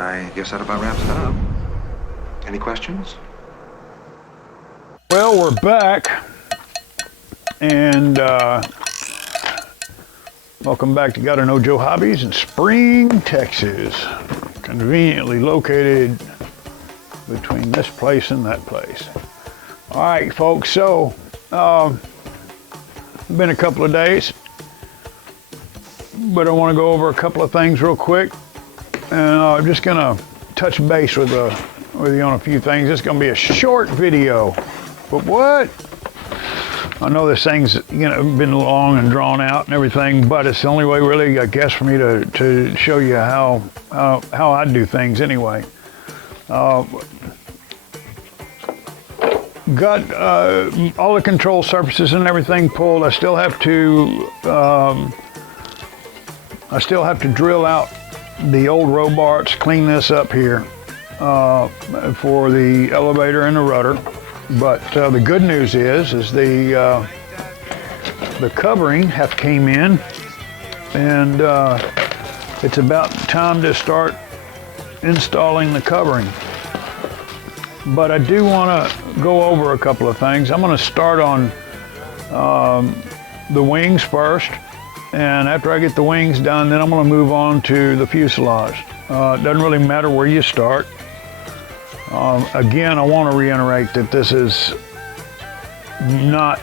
I guess that about wraps it up. Any questions? Well, we're back, and welcome back to Gotta Know Joe Hobbies in Spring, Texas. Conveniently located between this place and that place. All right, folks, so been a couple of days, but I want to go over a couple of things real quick, and I'm just gonna touch base with you on a few things. It's gonna be a short video, but what? I know this thing's been long and drawn out and everything, but it's the only way really, I guess, for me to show you how I do things anyway. Got all the control surfaces and everything pulled. I still have to drill out the old row bars, clean this up here for the elevator and the rudder. But the good news is the covering have came in, and it's about time to start installing the covering. But I do want to go over a couple of things. I'm going to start on the wings first, and after I get the wings done, then I'm going to move on to the fuselage. It doesn't really matter where you start. Again, I want to reiterate that this is not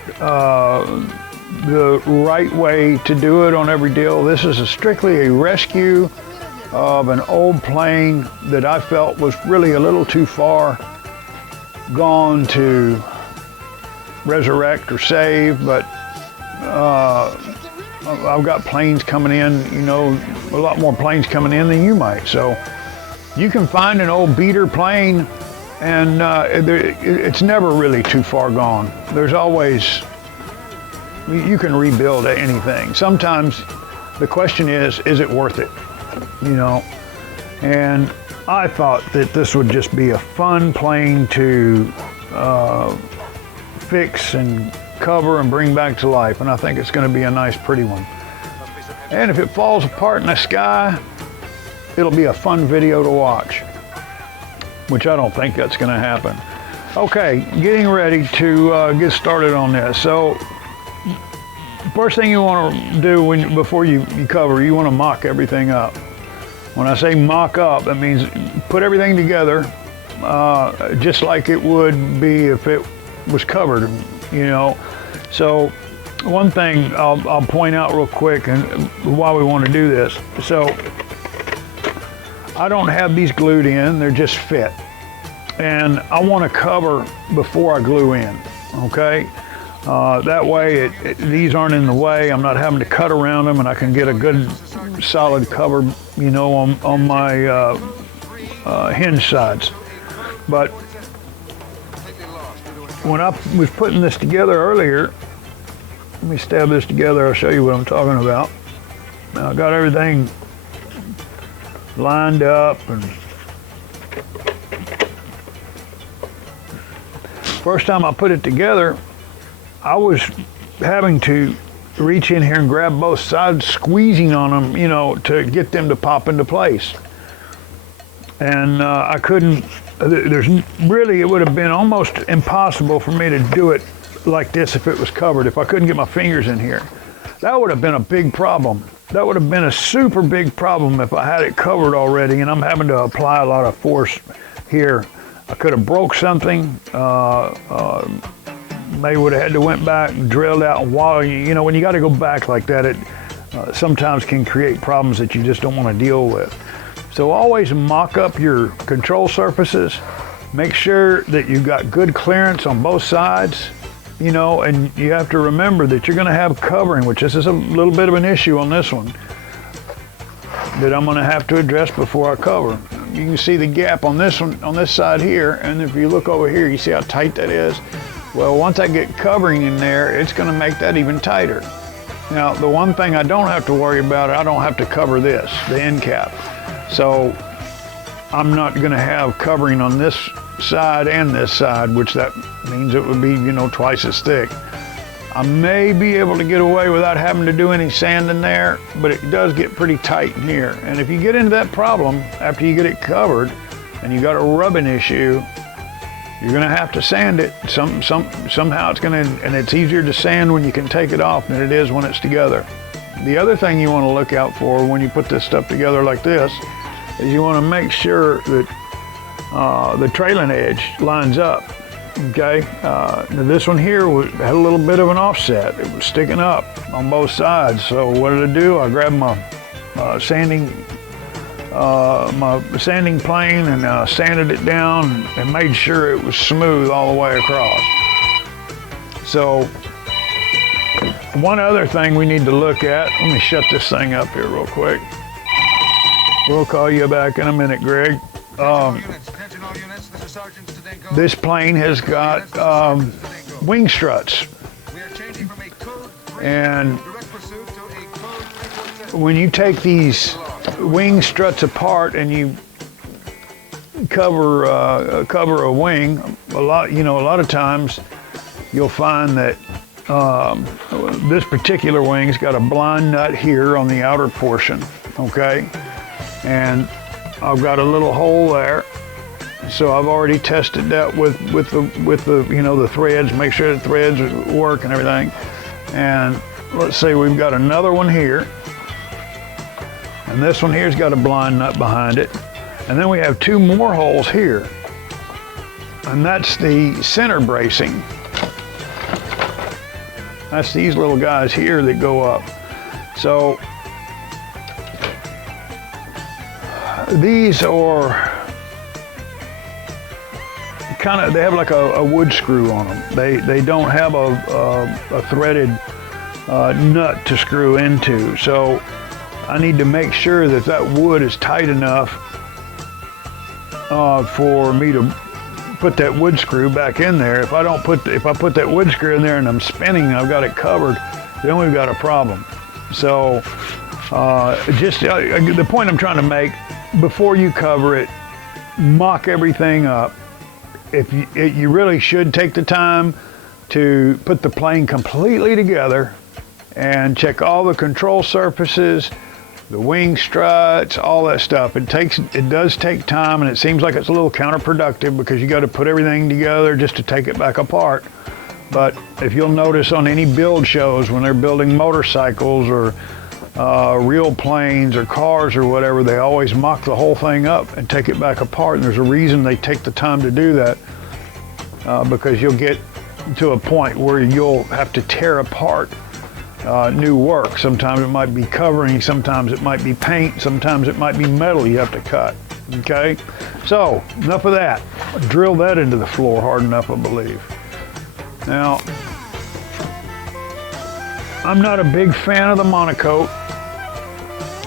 the right way to do it on every deal. This is strictly a rescue of an old plane that I felt was really a little too far gone to resurrect or save, but I've got planes coming in, a lot more planes coming in than you might. So you can find an old beater plane, and it's never really too far gone. There's always, you can rebuild anything. Sometimes the question is it worth it? And I thought that this would just be a fun plane to fix and cover and bring back to life, and I think it's going to be a nice, pretty one. And if it falls apart in the sky, it'll be a fun video to watch, which I don't think that's going to happen. Okay, getting ready to get started on this. So, first thing you want to do before you cover, you want to mock everything up. When I say mock up, that means put everything together just like it would be if it was covered, So one thing I'll point out real quick, and why we want to do this. So I don't have these glued in, they're just fit. And I want to cover before I glue in, okay? That way these aren't in the way, I'm not having to cut around them, and I can get a good solid cover, on my hinge sides. But when I was putting this together earlier, let me stab this together, I'll show you what I'm talking about. Now I got everything lined up, and first time I put it together, I was having to reach in here and grab both sides, squeezing on them, to get them to pop into place. And I couldn't, it would have been almost impossible for me to do it like this if it was covered, if I couldn't get my fingers in here. That would have been a big problem. That would have been a super big problem if I had it covered already and I'm having to apply a lot of force here. I could have broke something, maybe would have had to went back and drilled out, and while when you got to go back like that, it sometimes can create problems that you just don't want to deal with. So always mock up your control surfaces. Make sure that you've got good clearance on both sides, and you have to remember that you're going to have covering, which this is a little bit of an issue on this one that I'm going to have to address before I cover. You can see the gap on this one, on this side here, and if you look over here, you see how tight that is? Well, once I get covering in there, it's going to make that even tighter. Now, the one thing I don't have to worry about, I don't have to cover this, the end cap. So I'm not going to have covering on this side and this side, which that means it would be, twice as thick. I may be able to get away without having to do any sanding there, but it does get pretty tight in here. And if you get into that problem after you get it covered and you got a rubbing issue, you're gonna have to sand it. Somehow it's gonna, and it's easier to sand when you can take it off than it is when it's together. The other thing you wanna look out for when you put this stuff together like this is you wanna make sure that the trailing edge lines up, okay? This one here had a little bit of an offset. It was sticking up on both sides. So what did I do? I grabbed my sanding plane and sanded it down and made sure it was smooth all the way across. So one other thing we need to look at, let me shut this thing up here real quick. We'll call you back in a minute, Greg. This plane has got wing struts. And when you take these wing struts apart and you cover a wing, a lot of times you'll find that this particular wing's got a blind nut here on the outer portion, okay? And I've got a little hole there. So I've already tested that with the threads, make sure the threads work and everything. And let's say we've got another one here. And this one here's got a blind nut behind it. And then we have two more holes here. And that's the center bracing. That's these little guys here that go up. So these are they have like a wood screw on them. They don't have a threaded nut to screw into. So I need to make sure that that wood is tight enough for me to put that wood screw back in there. If I put that wood screw in there and I'm spinning, I've got it covered, then we've got a problem. So the point I'm trying to make, before you cover it, mock everything up. You really should take the time to put the plane completely together and check all the control surfaces, the wing struts, all that stuff. It does take time, and it seems like it's a little counterproductive because you got to put everything together just to take it back apart. But if you'll notice on any build shows when they're building motorcycles or real planes or cars or whatever, they always mock the whole thing up and take it back apart. And there's a reason they take the time to do that, because you'll get to a point where you'll have to tear apart new work. Sometimes it might be covering, sometimes it might be paint, sometimes it might be metal you have to cut. Okay, so enough of that. Drill that into the floor hard enough, I believe. Now, I'm not a big fan of the monocoat.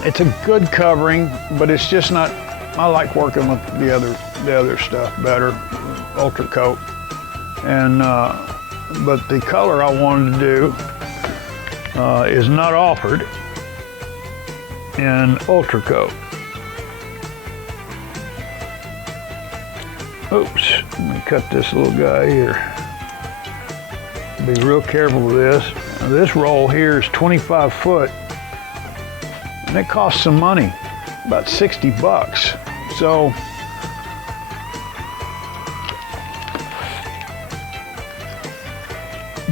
It's a good covering, but it's just not. I like working with the other stuff better, Ultra Coat. And but the color I wanted to do is not offered in Ultra Coat. Oops, let me cut this little guy here. Be real careful with this. Now, this roll here is 25 foot, and it costs some money, about 60 bucks. So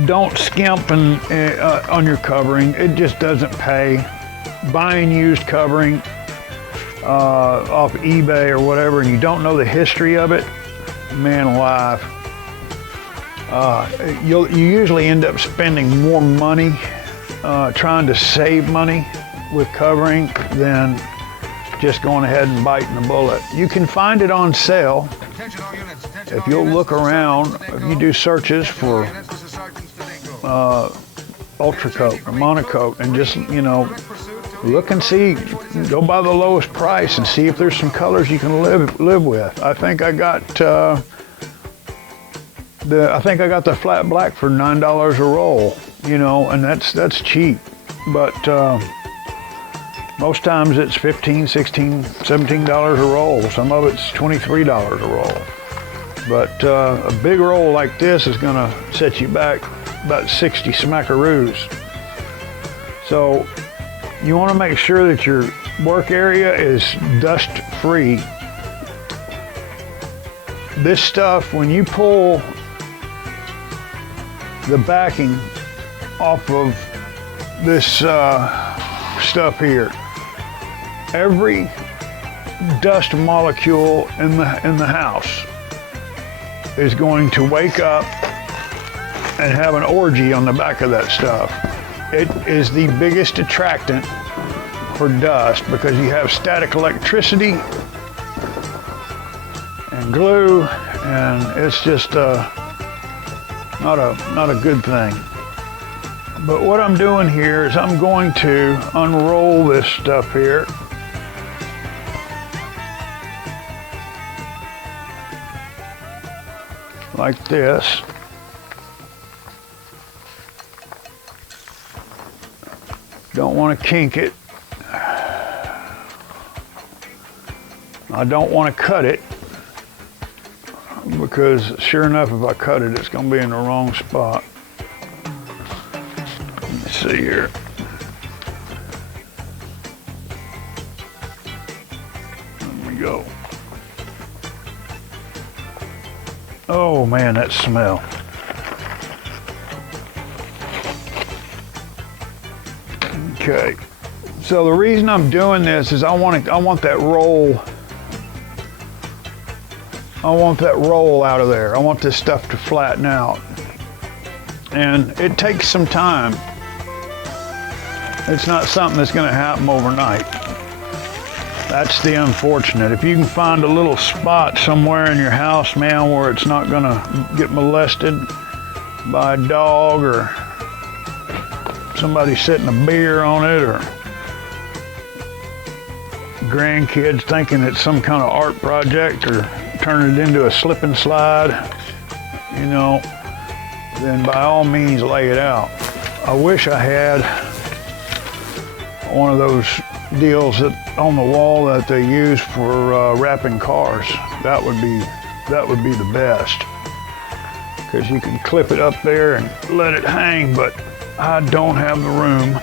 don't skimp on your covering. It just doesn't pay. Buying used covering off eBay or whatever, and you don't know the history of it, man alive. You usually end up spending more money trying to save money with covering than just going ahead and biting the bullet. You can find it on sale if you'll look around. If you do searches for Ultra Coat or Monocoat, and just look and see, go by the lowest price and see if there's some colors you can live with. I think I got the flat black for $9 a roll, and that's cheap. But most times it's $15, $16, $17 a roll. Some of it's $23 a roll. But a big roll like this is gonna set you back about 60 smackaroos. So you want to make sure that your work area is dust free. This stuff, when you pull the backing off of this stuff here, every dust molecule in the house is going to wake up and have an orgy on the back of that stuff. It is the biggest attractant for dust because you have static electricity and glue, and it's just not a good thing. But what I'm doing here is I'm going to unroll this stuff here. Like this. Don't want to kink it. I don't want to cut it because sure enough, if I cut it, it's going to be in the wrong spot. Let's see here. There we go. Oh man, that smell. Okay, so the reason I'm doing this is I want that roll. I want that roll out of there. I want this stuff to flatten out, and it takes some time. It's not something that's going to happen overnight. That's the unfortunate. If you can find a little spot somewhere in your house, man, where it's not going to get molested by a dog or somebody sitting a beer on it, or grandkids thinking it's some kind of art project, or turn it into a slip and slide, you know, then by all means lay it out. I wish I had one of those deals that on the wall that they use for wrapping cars. That would be the best, because you can clip it up there and let it hang, but I don't have the room.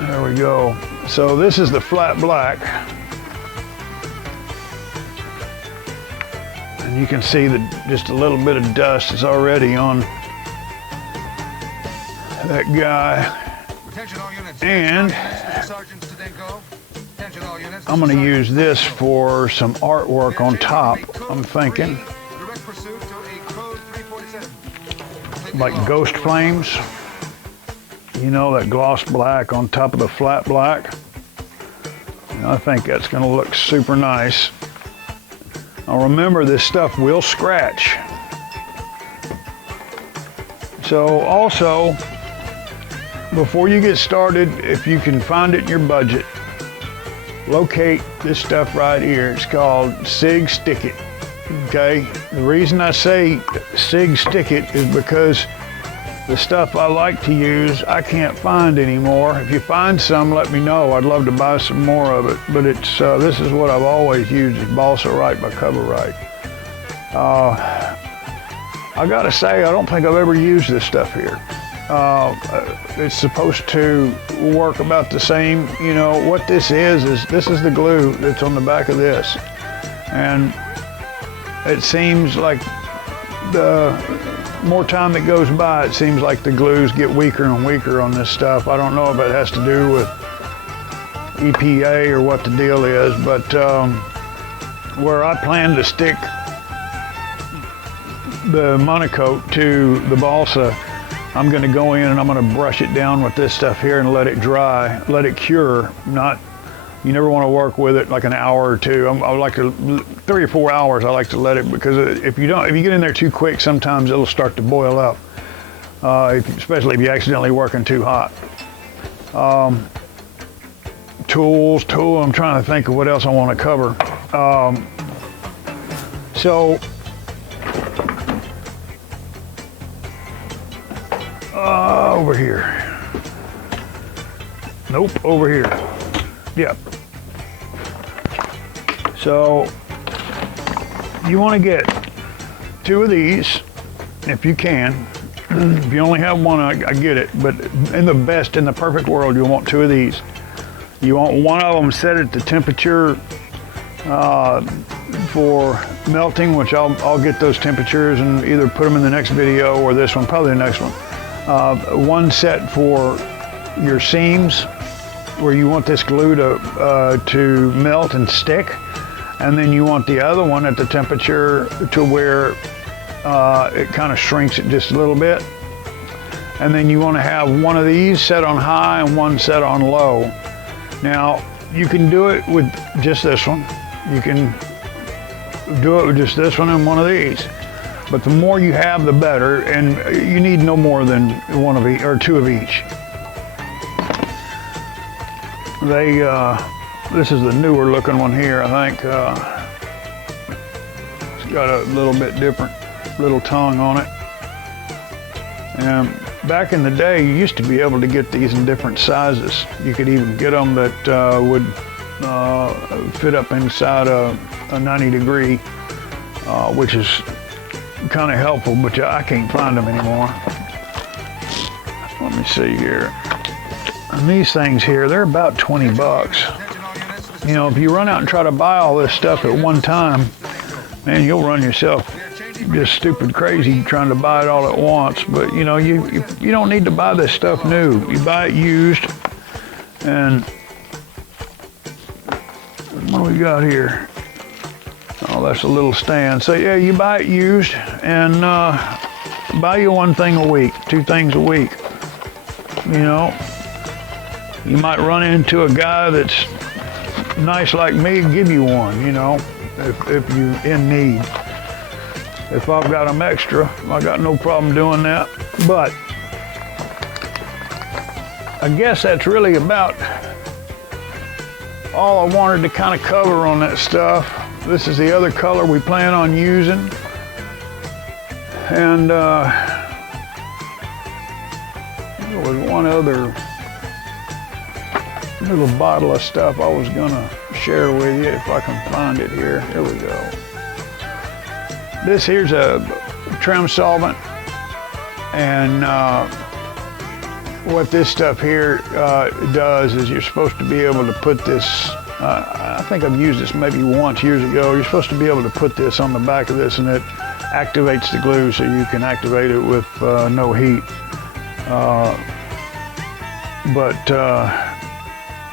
There we go. So this is the flat black. And you can see that just a little bit of dust is already on that guy. And I'm going to use this for some artwork on top, I'm thinking. Like ghost flames. You know, that gloss black on top of the flat black. And I think that's going to look super nice. Now remember, this stuff will scratch. So also, before you get started, if you can find it in your budget, locate this stuff right here. It's called Sig Stick It. Okay? The reason I say Sig Stick It is because the stuff I like to use, I can't find anymore. If you find some, let me know. I'd love to buy some more of it. But it's this is what I've always used, is Balsa Right by Cover Right. I gotta say, I don't think I've ever used this stuff here. It's supposed to work about the same. You know, what this is this is the glue that's on the back of this. And it seems like the more time that goes by, it seems like the glues get weaker and weaker on this stuff. I don't know if it has to do with EPA or what the deal is, but where I plan to stick the Mockup to the balsa, I'm going to go in and I'm going to brush it down with this stuff here and let it dry, let it cure. You never want to work with it like an hour or two. I like to 3 or 4 hours. I like to let it, because if you get in there too quick, sometimes it'll start to boil up. Especially if you're accidentally working too hot. Tools. I'm trying to think of what else I want to cover. Over here. Nope, over here. Yep. So you want to get 2 of these if you can. If you only have one, I get it, but in the perfect world, you'll want 2 of these. You want one of them set at the temperature for melting, which I'll get those temperatures and either put them in the next video or this one, probably the next one. One set for your seams, where you want this glue to melt and stick, and then you want the other one at the temperature to where it kind of shrinks it just a little bit. And then you want to have one of these set on high and one set on low. Now, you can do it with just this one. You can do it with just this one and one of these. But the more you have, the better, and you need no more than one of each, or 2 of each. This is the newer looking one here, I think. It's got a little bit different little tongue on it. And back in the day, you used to be able to get these in different sizes. You could even get them that would fit up inside a 90 degree, which is kind of helpful, but I can't find them anymore. Let me see here. And these things here, they're about 20 bucks. You know, if you run out and try to buy all this stuff at one time, man, you'll run yourself just stupid crazy trying to buy it all at once. But you know, you don't need to buy this stuff new. You buy it used. And what do we got here? Oh, that's a little stand. So yeah, you buy it used and buy you 1 thing a week, 2 things a week. You know, you might run into a guy that's nice like me and give you one, you know, if you're in need. If I've got them extra, I got no problem doing that. But I guess that's really about all I wanted to kind of cover on that stuff. This is the other color we plan on using. And there was one other little bottle of stuff I was gonna share with you if I can find it here. Here we go. This here's a trim solvent, and what this stuff here does is you're supposed to be able to put this, I think I've used this maybe once years ago. You're supposed to be able to put this on the back of this and it activates the glue so you can activate it with no heat.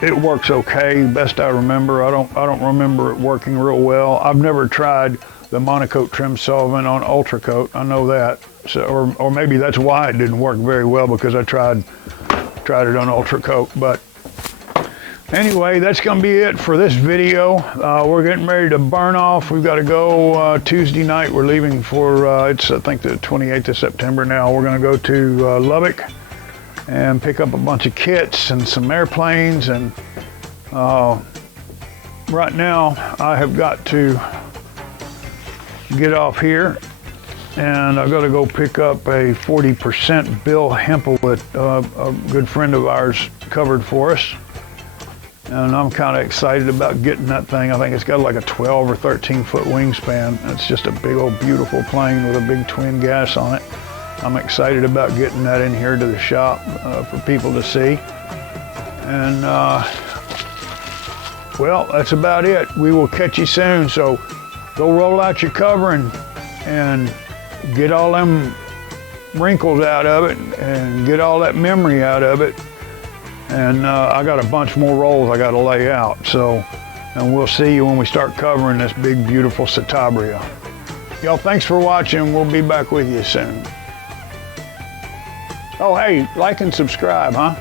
It works okay, best I remember. I don't remember it working real well. I've never tried the Mockup trim solvent on Ultra Coat. I know that. So, or maybe that's why it didn't work very well, because I tried it on Ultra Coat. But anyway, that's gonna be it for this video. We're getting ready to burn off. We've got to go Tuesday night. We're leaving for it's I think the 28th of September now. We're gonna go to Lubbock and pick up a bunch of kits and some airplanes. And right now I have got to get off here, and I've got to go pick up a 40% Bill Hempel that a good friend of ours covered for us. And I'm kind of excited about getting that thing. I think it's got like a 12 or 13 foot wingspan. It's just a big old beautiful plane with a big twin gas on it. I'm excited about getting that in here to the shop for people to see. And well, that's about it. We will catch you soon. So go roll out your cover and get all them wrinkles out of it and get all that memory out of it. And I got a bunch more rolls I got to lay out. So, and we'll see you when we start covering this big, beautiful Citabria. Y'all, thanks for watching. We'll be back with you soon. Oh, hey, like and subscribe, huh?